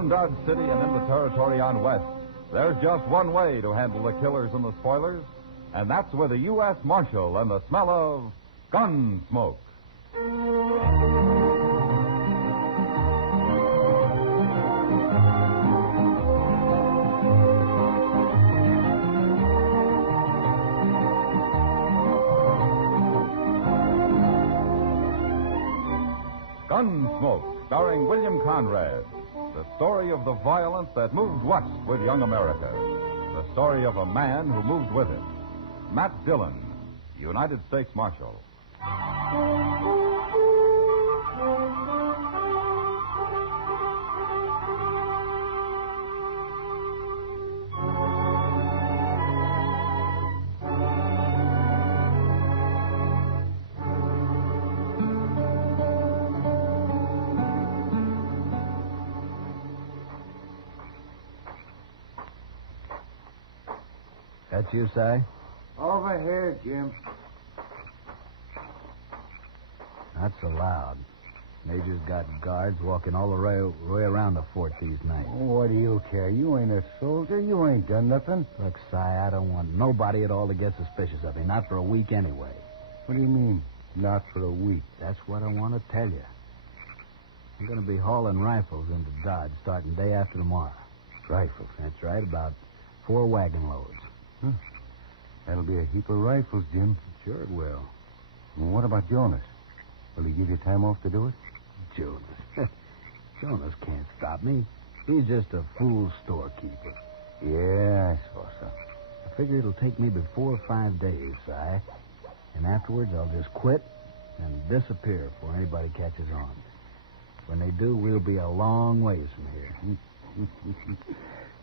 Around Dodge City and in the territory on West, there's just one way to handle the killers and the spoilers, and that's with a U.S. Marshal and the smell of Gunsmoke. Gunsmoke, starring William Conrad. The story of the violence that moved west with young America. The story of a man who moved with it. Matt Dillon, United States Marshal. That you, Si? Over here, Jim. Not so loud. Major's got guards walking all the way around the fort these nights. Oh, what do you care? You ain't a soldier. You ain't done nothing. Look, Si, I don't want nobody at all to get suspicious of me. Not for a week anyway. What do you mean, not for a week? That's what I want to tell you. I'm going to be hauling rifles into Dodge starting day after tomorrow. Rifles? That's right, about 4 wagon loads. Huh. That'll be a heap of rifles, Jim. Sure it will. Well, what about Jonas? Will he give you time off to do it? Jonas. Jonas can't stop me. He's just a fool storekeeper. Yeah, I saw so. I figure it'll take maybe 4 or 5 days, Si. And afterwards, I'll just quit and disappear before anybody catches on. When they do, we'll be a long ways from here.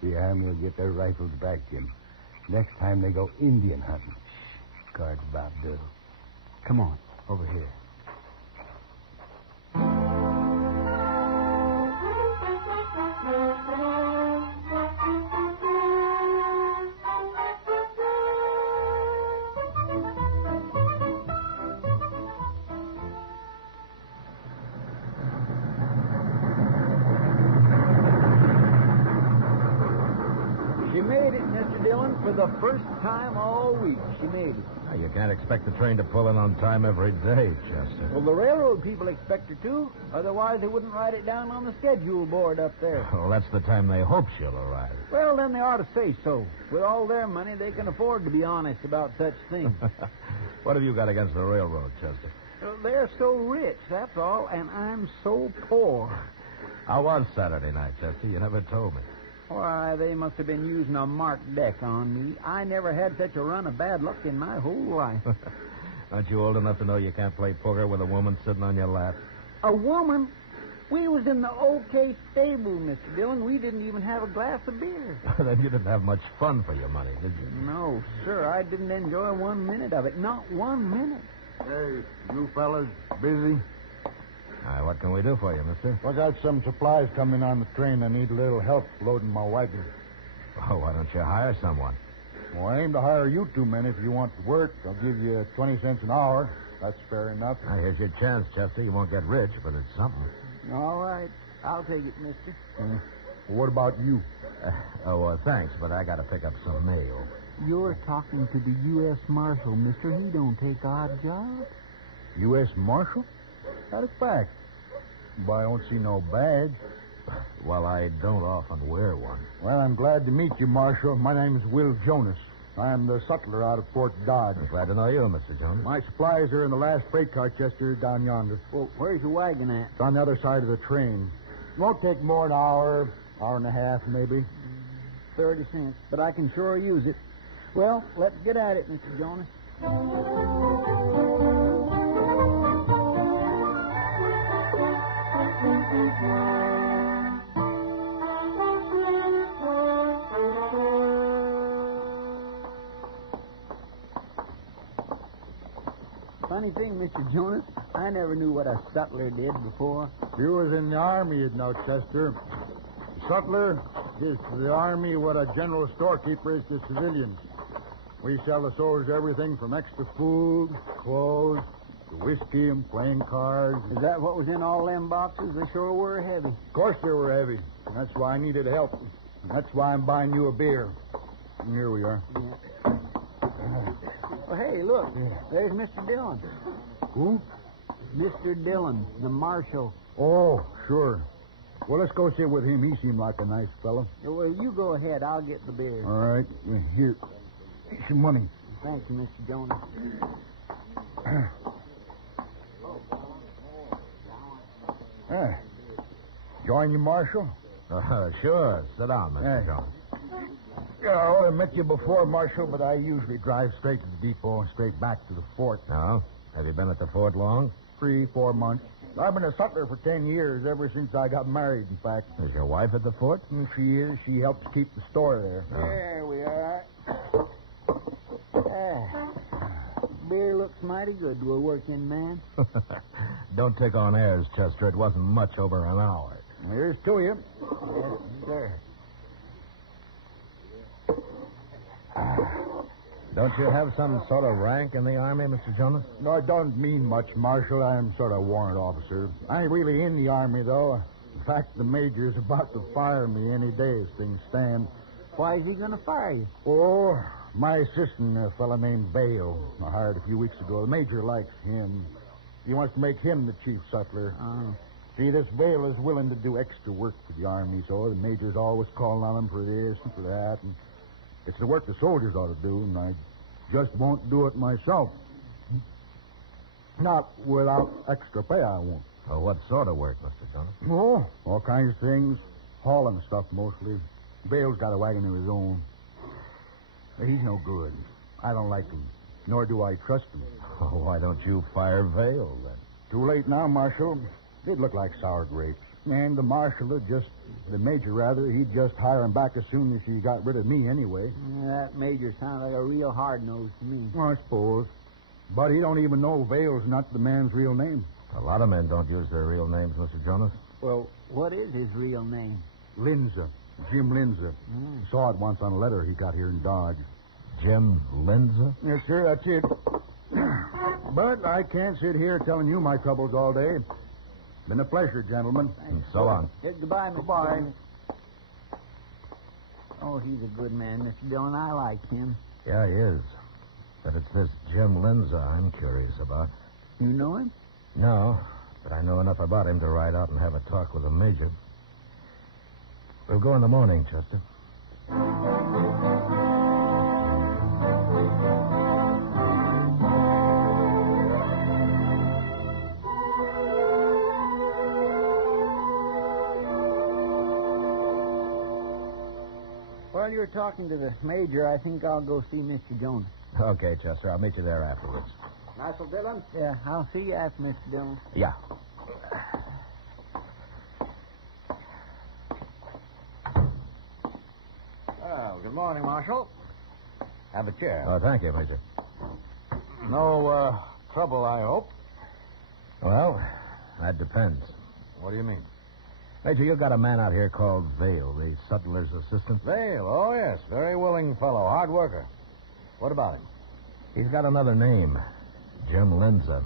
The Army will get their rifles back, Jim. Next time they go Indian hunting. Shh. Guard's about due. Come on, over here. She made it, Mr. Dillon, for the first time all week. She made it. You can't expect the train to pull in on time every day, Chester. Well, the railroad people expect her to. Otherwise, they wouldn't write it down on the schedule board up there. Well, that's the time they hope she'll arrive. Well, then they ought to say so. With all their money, they can afford to be honest about such things. What have you got against the railroad, Chester? They're so rich, that's all, and I'm so poor. How was Saturday night, Chester? You never told me. Why, they must have been using a marked deck on me. I never had such a run of bad luck in my whole life. Aren't you old enough to know you can't play poker with a woman sitting on your lap? A woman? We was in the OK stable, Mr. Dillon. We didn't even have a glass of beer. Then you didn't have much fun for your money, did you? No, sir. I didn't enjoy 1 minute of it. Not 1 minute. Hey, you fellas busy? What can we do for you, mister? I got some supplies coming on the train. I need a little help loading my wagon. Oh, why don't you hire someone? Well, I aim to hire you 2 men if you want to work. I'll give you 20 cents an hour. That's fair enough. Here's your chance, Chester. You won't get rich, but it's something. All right. I'll take it, mister. What about you? Thanks, but I got to pick up some mail. You're talking to the U.S. Marshal, mister. He don't take odd jobs. U.S. Marshal? That's a fact. But I don't see no badge. Well, I don't often wear one. Well, I'm glad to meet you, Marshal. My name's Will Jonas. I am the sutler out of Fort Dodge. I'm glad to know you, Mr. Jones. My supplies are in the last freight car, Chester, down yonder. Well, where's your wagon at? It's on the other side of the train. It won't take more than an hour and a half, maybe. 30 cents, but I can sure use it. Well, let's get at it, Mr. Jonas. Funny thing, Mr. Jonas, I never knew what a sutler did before. If you was in the Army, you'd know, Chester. Sutler is to the Army what a general storekeeper is to civilians. We sell the soldiers everything from extra food, clothes, The whiskey and playing cards. Is that what was in all them boxes? They sure were heavy. Of course they were heavy. And that's why I needed help. And that's why I'm buying you a beer. And here we are. Yeah. Well, hey, look. There's Mr. Dillon. Who? Mr. Dillon, the marshal. Oh, sure. Well, let's go sit with him. He seemed like a nice fellow. Well, you go ahead. I'll get the beer. All right. Here. Here's some money. Thank you, Mr. Jonas. Join you, Marshal? Sure. Sit down, Mr. Hey. Jones. Yeah, I ought to have met you before, Marshal, but I usually drive straight to the depot and straight back to the fort. No? Have you been at the fort long? 3-4 months. I've been a sutler for 10 years, ever since I got married, in fact. Is your wife at the fort? And she is. She helps keep the store there. There we are. Beer looks mighty good to a working man. Don't take on airs, Chester. It wasn't much over an hour. Here's to you. Yes, sir. Don't you have some sort of rank in the Army, Mr. Jonas? No, it don't mean much, Marshal. I'm sort of warrant officer. I ain't really in the Army, though. In fact, the major's about to fire me any day as things stand. Why is he going to fire you? Oh, my assistant, a fellow named Vale, I hired a few weeks ago. The major likes him. He wants to make him the chief sutler. Oh. See, this Vale is willing to do extra work for the Army, so the major's always calling on him for this and for that. And it's the work the soldiers ought to do, and I just won't do it myself. Not without extra pay, I won't. Oh, what sort of work, Mr. Jonas? Oh, all kinds of things. Hauling stuff, mostly. Vale's got a wagon of his own. He's no good. I don't like him, nor do I trust him. Oh, why don't you fire Vale, then? Too late now, Marshal. They'd look like sour grapes. And the the major, he'd just hire him back as soon as he got rid of me anyway. Yeah, that major sounds like a real hard-nosed to me. Well, I suppose. But he don't even know Vale's not the man's real name. A lot of men don't use their real names, Mr. Jonas. Well, what is his real name? Linza. Jim Linza. Saw it once on a letter he got here in Dodge. Jim Linza? Yes, sir, that's it. But I can't sit here telling you my troubles all day. Been a pleasure, gentlemen. And so long. Goodbye, Mr. Goodbye. Dillon. Oh, he's a good man, Mr. Dillon. I like him. Yeah, he is. But it's this Jim Linza I'm curious about. You know him? No, but I know enough about him to ride out and have a talk with the major. We'll go in the morning, Chester. While you're talking to the major, I think I'll go see Mr. Jonas. Okay, Chester. I'll meet you there afterwards. Marshal Dillon? Yeah, I'll see you after, Mr. Dillon. Yeah. Well, good morning, Marshal. Have a chair. Oh, thank you, Major. No trouble, I hope. Well, that depends. What do you mean? Major, you got a man out here called Vale, the sutler's assistant. Vale, oh, yes. Very willing fellow. Hard worker. What about him? He's got another name, Jim Linza.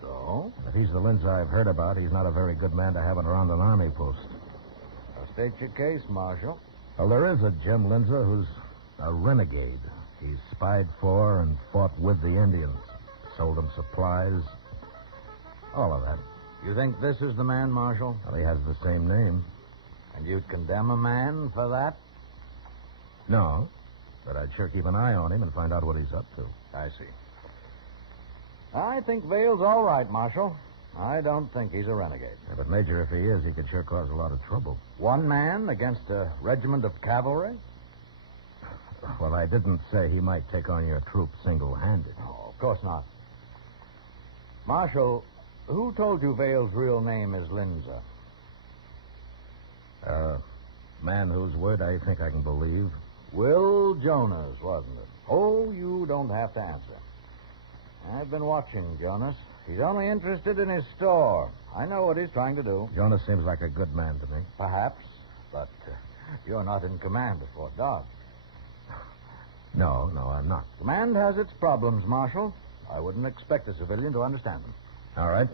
So? If he's the Linza I've heard about, he's not a very good man to have around an army post. Now, state your case, Marshal. Well, there is a Jim Linza who's a renegade. He's spied for and fought with the Indians, sold them supplies, all of that. You think this is the man, Marshal? Well, he has the same name. And you'd condemn a man for that? No, but I'd sure keep an eye on him and find out what he's up to. I see. I think Vale's all right, Marshal. I don't think he's a renegade. Yeah, but, Major, if he is, he could sure cause a lot of trouble. One man against a regiment of cavalry? Well, I didn't say he might take on your troop single-handed. Oh, of course not. Marshal, who told you Vale's real name is Linza? Man whose word I think I can believe. Will Jonas, wasn't it? Oh, you don't have to answer. I've been watching Jonas. He's only interested in his store. I know what he's trying to do. Jonas seems like a good man to me. Perhaps, but you're not in command of Fort Dodge. No, I'm not. Command has its problems, Marshal. I wouldn't expect a civilian to understand them. All right.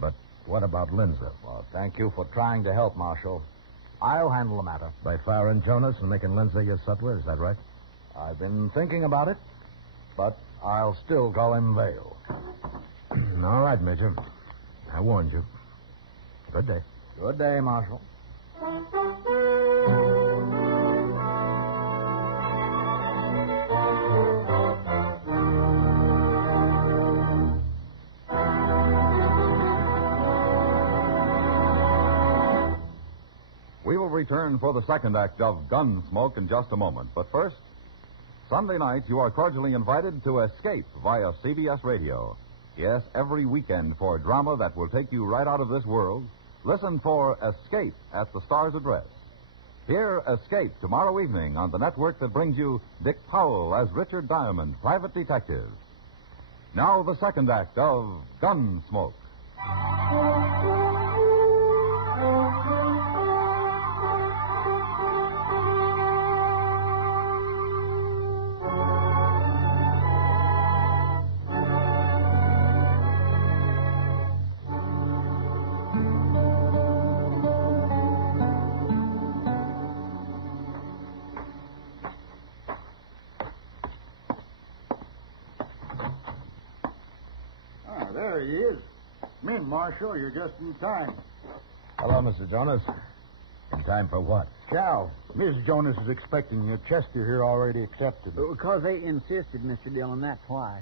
But what about Lindsay? Well, thank you for trying to help, Marshal. I'll handle the matter. By firing Jonas and making Lindsay your sutler, is that right? I've been thinking about it, but I'll still call him Vale. All right, Major. I warned you. Good day. Good day, Marshal. We will return for the second act of Gunsmoke in just a moment. But first, Sunday night, you are cordially invited to Escape via CBS Radio. Yes, every weekend for drama that will take you right out of this world. Listen for Escape at the Star's address. Hear Escape tomorrow evening on the network that brings you Dick Powell as Richard Diamond, private detective. Now the second act of Gunsmoke. There he is. Come in, Marshal. You're just in time. Hello, Mr. Jonas. In time for what? Chow. Miss Jonas is expecting you. Chester here already accepted. Because they insisted, Mr. Dillon, that's why.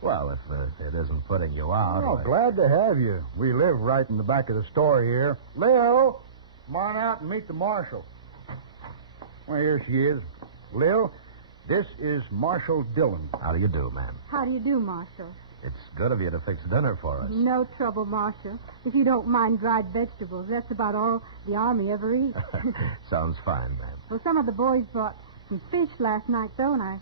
Well, if it isn't putting you out. Oh, glad to have you. We live right in the back of the store here. Lil, come on out and meet the Marshal. Well, here she is. Lil, this is Marshal Dillon. How do you do, ma'am? How do you do, Marshal? It's good of you to fix dinner for us. No trouble, Marshal. If you don't mind dried vegetables, that's about all the Army ever eats. Sounds fine, ma'am. Well, some of the boys brought some fish last night, though, and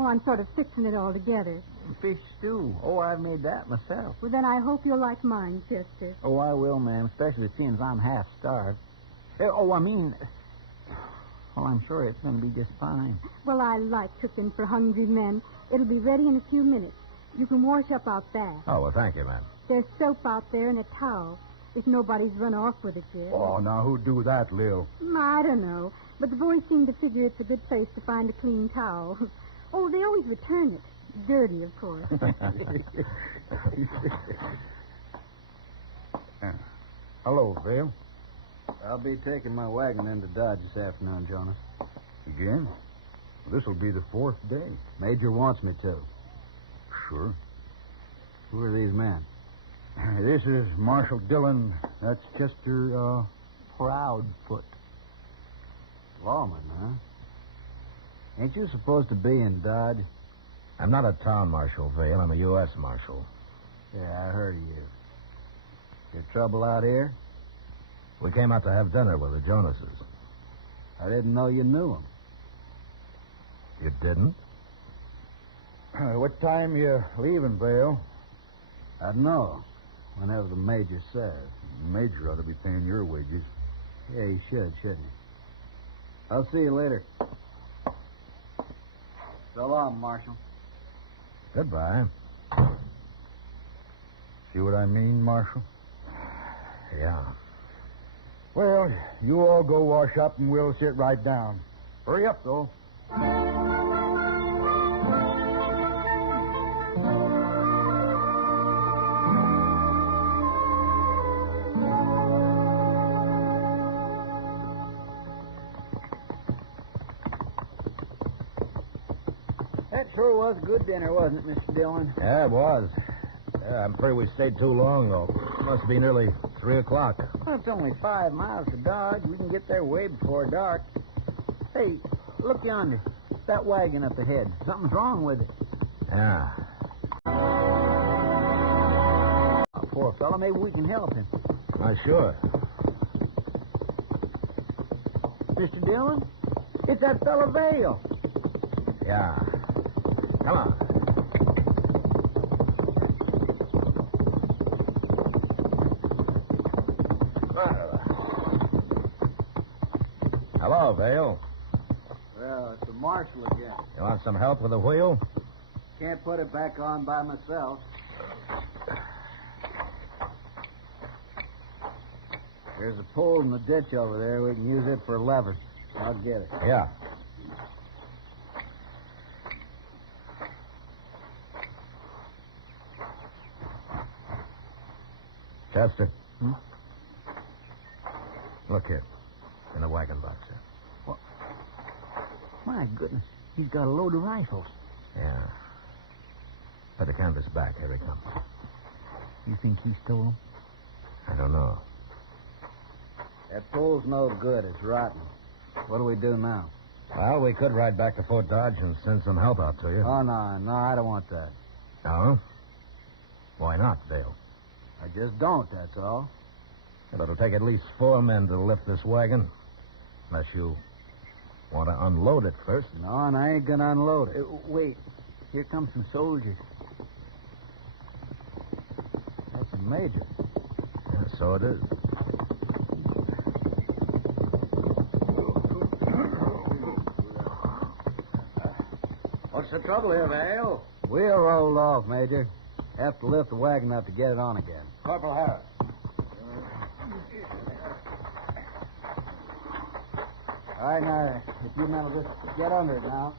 I'm sort of fixing it all together. Fish stew. Oh, I've made that myself. Well, then I hope you'll like mine, Chester. Oh, I will, ma'am, especially seeing as I'm half starved. Well, I'm sure it's going to be just fine. Well, I like cooking for hungry men. It'll be ready in a few minutes. You can wash up out back. Oh, well, thank you, ma'am. There's soap out there and a towel, if nobody's run off with it yet. Oh, now who'd do that, Lil? I don't know, but the boys seem to figure it's a good place to find a clean towel. Oh, they always return it. Dirty, of course. Hello, Vale. I'll be taking my wagon into Dodge this afternoon, Jonas. Again? This'll be the fourth day. Major wants me to. Sure. Who are these men? This is Marshal Dillon. That's Chester, Proudfoot. Lawman, huh? Ain't you supposed to be in Dodge? I'm not a town marshal, Vale. I'm a U.S. marshal. Yeah, I heard of you. Your trouble out here? We came out to have dinner with the Jonases. I didn't know you knew them. You didn't? What time you leaving, Vale? I don't know. Whenever the major says. The major ought to be paying your wages. Yeah, he should, shouldn't he? I'll see you later. So long, Marshal. Goodbye. See what I mean, Marshal? Yeah. Well, you all go wash up and we'll sit right down. Hurry up, though. That sure was a good dinner, wasn't it, Mr. Dillon? Yeah, it was. Yeah, I'm afraid we stayed too long, though. Must be nearly 3 o'clock. Well, it's only 5 miles to Dodge. We can get there way before dark. Hey, look yonder. That wagon up ahead. Something's wrong with it. Yeah. Oh, poor fellow. Maybe we can help him. Not sure. Mr. Dillon? It's that fellow Vale. Yeah. Come on. Hello, Vale. Well, it's the marshal again. You want some help with the wheel? can't put it back on by myself. There's a pole in the ditch over there. We can use it for levers. I'll get it. Yeah. Chester. Look here. In the wagon box here. What? My goodness. He's got a load of rifles. Yeah. Put the canvas back. Here he comes. You think he stole them? I don't know. That pole's no good. It's rotten. What do we do now? Well, we could ride back to Fort Dodge and send some help out to you. Oh, no, I don't want that. No? Why not, Dale? I just don't, that's all. Well, it'll take at least 4 men to lift this wagon. Unless you want to unload it first. No, and I ain't going to unload it. Wait. Here come some soldiers. That's a major. Yeah, so it is. What's the trouble here, Vale? We'll roll off, Major. Have to lift the wagon up to get it on again. Corporal Harris. All right, now, if you men will just get under it now.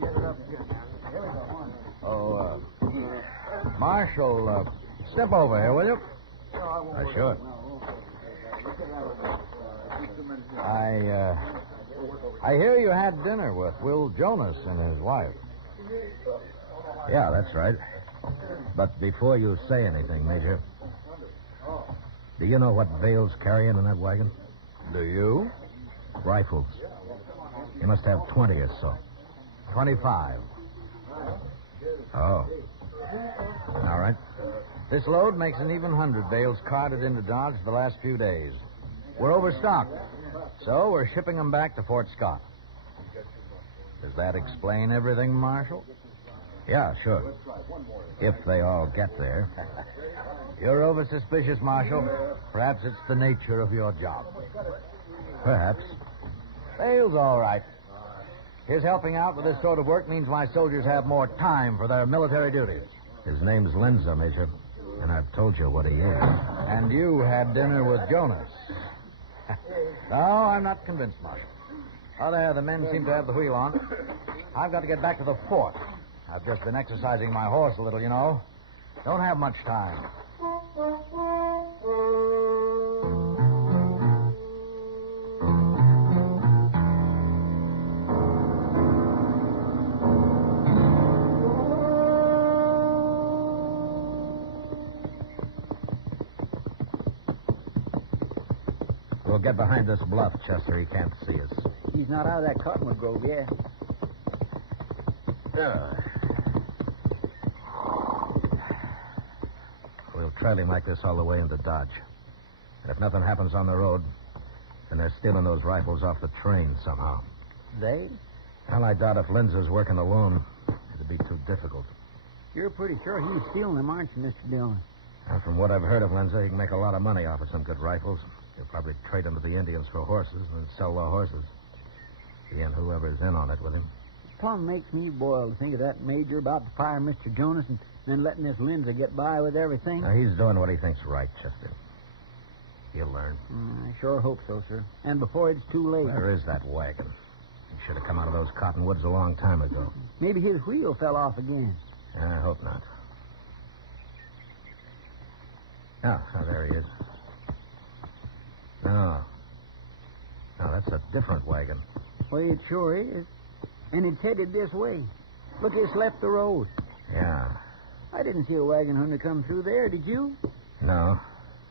Get it up here now. Here we go. Oh, Marshal, step over here, will you? Sure. I hear you had dinner with Will Jonas and his wife. Yeah, that's right. But before you say anything, Major, do you know what Vale's carrying in that wagon? Do you? Rifles. You must have 20 or so. 25. Oh. All right. This load makes an even 100 bales carted into Dodge the last few days. We're overstocked, so we're shipping them back to Fort Scott. Does that explain everything, Marshal? Yeah, sure. If they all get there. You're over-suspicious, Marshal. Perhaps it's the nature of your job. Perhaps. Vale's all right. His helping out with this sort of work means my soldiers have more time for their military duties. His name's Linzer, Major. And I've told you what he is. And you had dinner with Jonas. No, I'm not convinced, Marshal. Oh, there, the men seem to have the wheel on. I've got to get back to the fort. I've just been exercising my horse a little, you know. Don't have much time. We'll get behind this bluff, Chester. He can't see us. He's not out of that cottonwood grove yet. We'll trail him like this all the way into Dodge. And if nothing happens on the road, then they're stealing those rifles off the train somehow. They? Well, I doubt if Linzer's working alone. It'd be too difficult. You're pretty sure he's stealing them, aren't you, Mr. Dillon? And from what I've heard of Linzer, he can make a lot of money off of some good rifles. He'll probably trade them to the Indians for horses and then sell the horses. He and whoever's in on it with him. Plum makes me boil to think of that major about to fire Mr. Jonas and then letting this Linzer get by with everything. Now, he's doing what he thinks right, Chester. He'll learn. I sure hope so, sir. And before it's too late. Where is that wagon? He should have come out of those cottonwoods a long time ago. Maybe his wheel fell off again. I hope not. Oh, there he is. No, that's a different wagon. Well, it sure is. And it's headed this way. Look, it's left the road. Yeah. I didn't see a wagon hunter come through there, did you? No.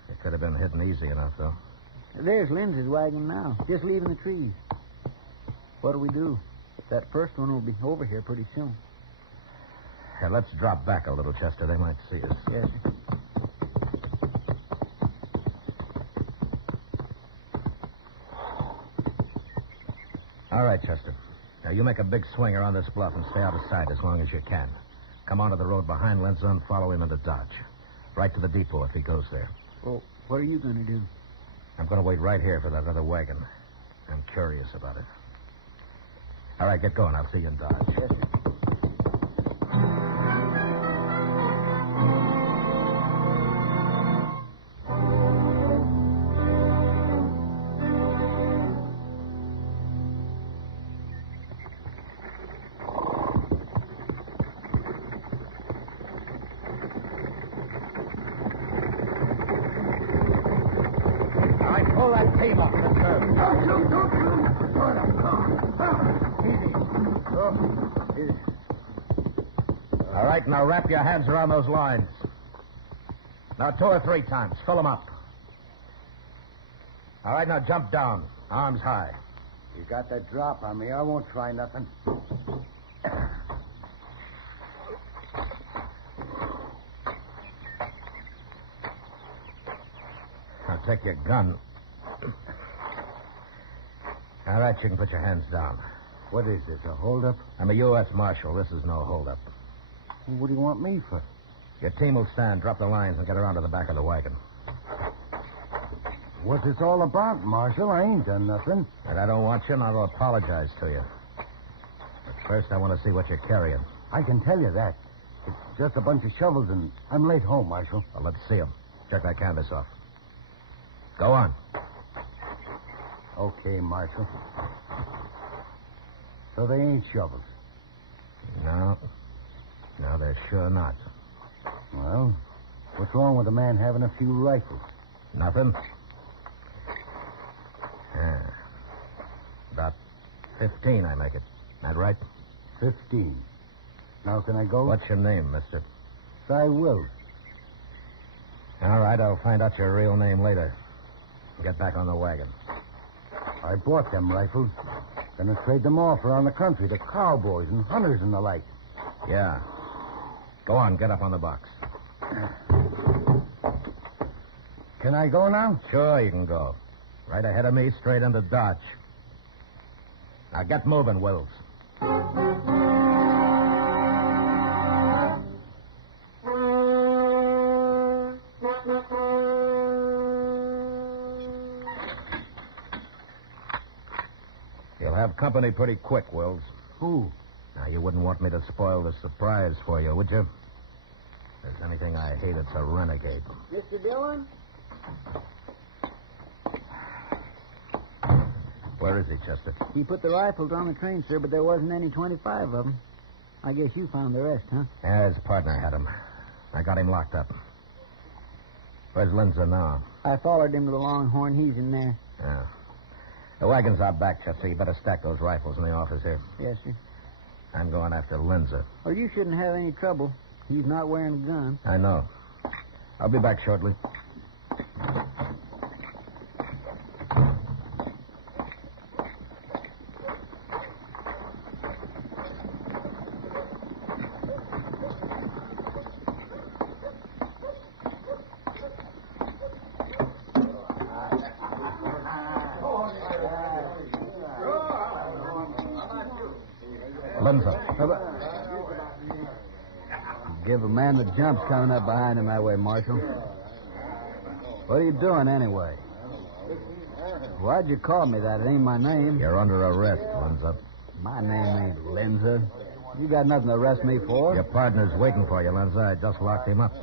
It could have been hidden easy enough, though. There's Lindsay's wagon now, just leaving the trees. What do we do? That first one will be over here pretty soon. Yeah, let's drop back a little, Chester. They might see us. Yes, sir. All right, Chester. Now, you make a big swing around this bluff and stay out of sight as long as you can. Come onto the road behind Linzer and follow him into Dodge. Right to the depot if he goes there. Well, what are you going to do? I'm going to wait right here for that other wagon. I'm curious about it. All right, get going. I'll see you in Dodge. Yes, sir. team up. Don't shoot. Easy. All right, now wrap your hands around those lines. Now 2 or 3 times. Fill them up. All right, now jump down. Arms high. You got that drop on me. I won't try nothing. Now take your gun. All right, you can put your hands down. What is this, a holdup? I'm a U.S. Marshal. This is no holdup. What do you want me for? Your team will stand, drop the lines, and get around to the back of the wagon. What's this all about, Marshal? I ain't done nothing. And I don't want you, and I'll apologize to you. But first, I want to see what you're carrying. I can tell you that. It's just a bunch of shovels, and I'm late home, Marshal. Well, let's see them. Check that canvas off. Go on. Okay, Marshal. So they ain't shovels. No, they're sure not. Well, what's wrong with a man having a few rifles? Nothing? About 15, I make it. That right? 15. Now, can I go? What's your name, mister? Cy Wills. All right, I'll find out your real name later. Get back on the wagon. I bought them rifles. Gonna trade them off around the country to cowboys and hunters and the like. Yeah. Go on, get up on the box. Can I go now? Sure, you can go. Right ahead of me, straight into Dodge. Now get moving, Wills. You'll have company pretty quick, Wills. Who? Now, you wouldn't want me to spoil the surprise for you, would you? If there's anything I hate, it's a renegade. Mr. Dillon? Where is he, Chester? He put the rifles on the train, sir, but there wasn't any 25 of them. I guess you found the rest, huh? Yeah, his partner had him. I got him locked up. Where's Lindsay now? I followed him to the Longhorn. He's in there. Yeah. The wagon's out back, Chester. You better stack those rifles in the office here. Yes, sir. I'm going after Lindsay. Well, you shouldn't have any trouble. He's not wearing a gun. I know. I'll be back shortly. Lindsay. Give a man the jumps coming up behind him that way, Marshal. What are you doing, anyway? Why'd you call me that? It ain't my name. You're under arrest, Lindsay. My name ain't Lindsay. You got nothing to arrest me for. Your partner's waiting for you, Lindsay. I just locked him up.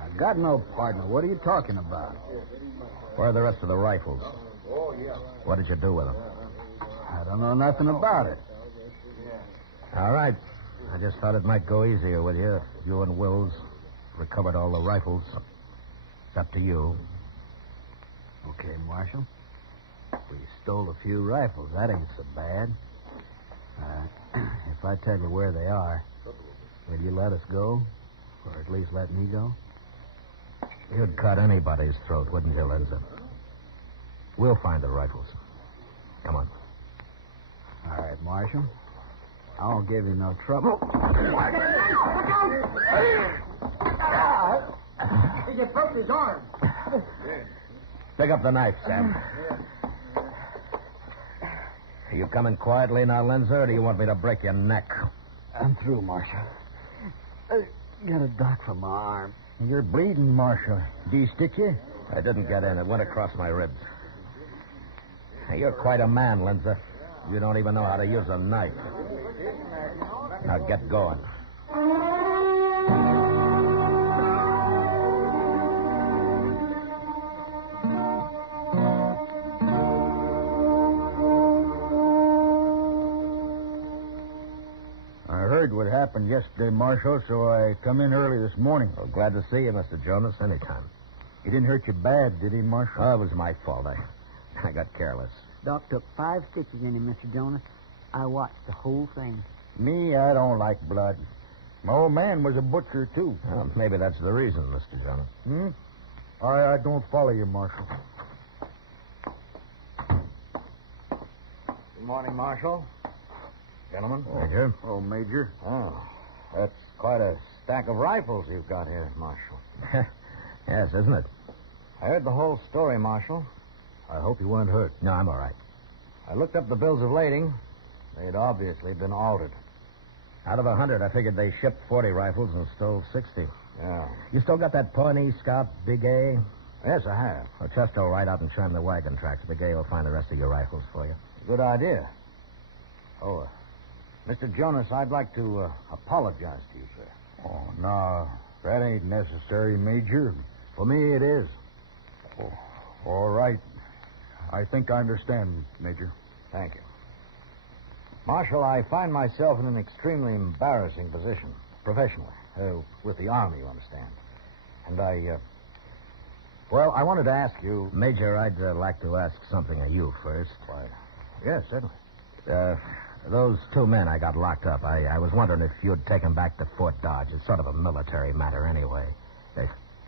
I got no partner. What are you talking about? Where are the rest of the rifles? What did you do with them? I don't know nothing about it. All right. I just thought it might go easier with you if you and Wills recovered all the rifles. It's up to you. Okay, Marshal. We stole a few rifles. That ain't so bad. If I tell you where they are, will you let us go? Or at least let me go? You'd cut anybody's throat, wouldn't you, Lindsay? We'll find the rifles. Come on. All right, Marshal. I won't give you no trouble. He just broke his arm. Pick up the knife, Sam. Are you coming quietly now, Lindsay, or do you want me to break your neck? I'm through, Marshal. I got a dock from my arm. You're bleeding, Marshal. Do you stitch you? I didn't get in. It went across my ribs. You're quite a man, Lindsay. You don't even know how to use a knife. Now get going. I heard what happened yesterday, Marshal, so I come in early this morning. Well, glad to see you, Mr. Jonas, anytime. He didn't hurt you bad, did he, Marshal? Oh, it was my fault. I got careless. Doc took 5 stitches in him, Mr. Jonas. I watched the whole thing. Me, I don't like blood. My old man was a butcher, too. Well, maybe that's the reason, Mr. Jonas. I don't follow you, Marshal. Good morning, Marshal. Gentlemen. Major. Oh, Major. Oh, that's quite a stack of rifles you've got here, Marshal. Yes, isn't it? I heard the whole story, Marshal. I hope you weren't hurt. No, I'm all right. I looked up the bills of lading. They'd obviously been altered. Out of 100, I figured they shipped 40 rifles and stole 60. Yeah. You still got that Pawnee Scout Big A? Yes, I have. Well, Chester will ride out and trim the wagon tracks. Big A will find the rest of your rifles for you. Good idea. Oh, Mr. Jonas, I'd like to apologize to you, sir. Oh, no, that ain't necessary, Major. For me, it is. Oh, all right. I think I understand, Major. Thank you. Marshal, I find myself in an extremely embarrassing position, professionally, with the Army, you understand. And I wanted to ask you... Major, I'd like to ask something of you first. Why, yes, certainly. Those 2 men I got locked up, I was wondering if you'd take them back to Fort Dodge. It's sort of a military matter anyway.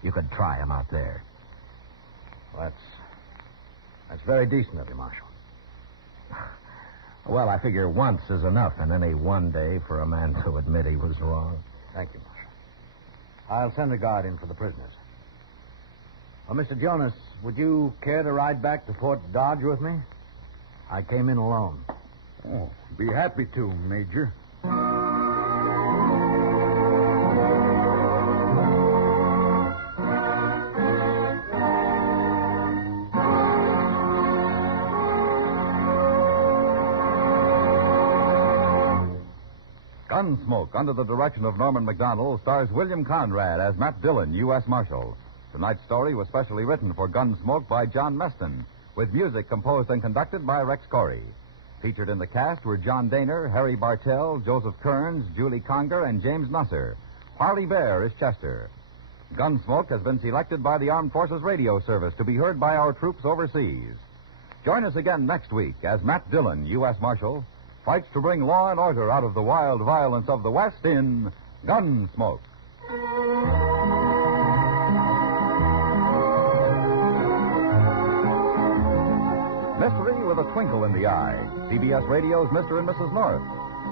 You could try them out there. That's very decent of you, Marshal. Well, I figure once is enough in any one day for a man to admit he was wrong. Thank you, Marshal. I'll send a guard in for the prisoners. Well, Mr. Jonas, would you care to ride back to Fort Dodge with me? I came in alone. Oh, be happy to, Major. Gunsmoke, under the direction of Norman MacDonnell, stars William Conrad as Matt Dillon, U.S. Marshal. Tonight's story was specially written for Gunsmoke by John Meston, with music composed and conducted by Rex Corey. Featured in the cast were John Daner, Harry Bartell, Joseph Kearns, Julie Conger, and James Nusser. Parley Baer is Chester. Gunsmoke has been selected by the Armed Forces Radio Service to be heard by our troops overseas. Join us again next week as Matt Dillon, U.S. Marshal, fights to bring law and order out of the wild violence of the West in Gunsmoke. Mystery with a twinkle in the eye. CBS Radio's Mr. and Mrs. North.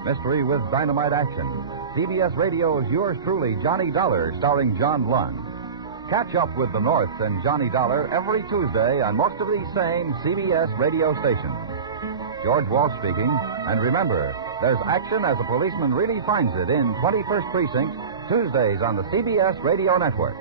Mystery with dynamite action. CBS Radio's Yours Truly, Johnny Dollar, starring John Lund. Catch up with the North and Johnny Dollar every Tuesday on most of these same CBS radio stations. George Walsh speaking. And remember, there's action as a policeman really finds it in 21st Precinct, Tuesdays on the CBS Radio Network.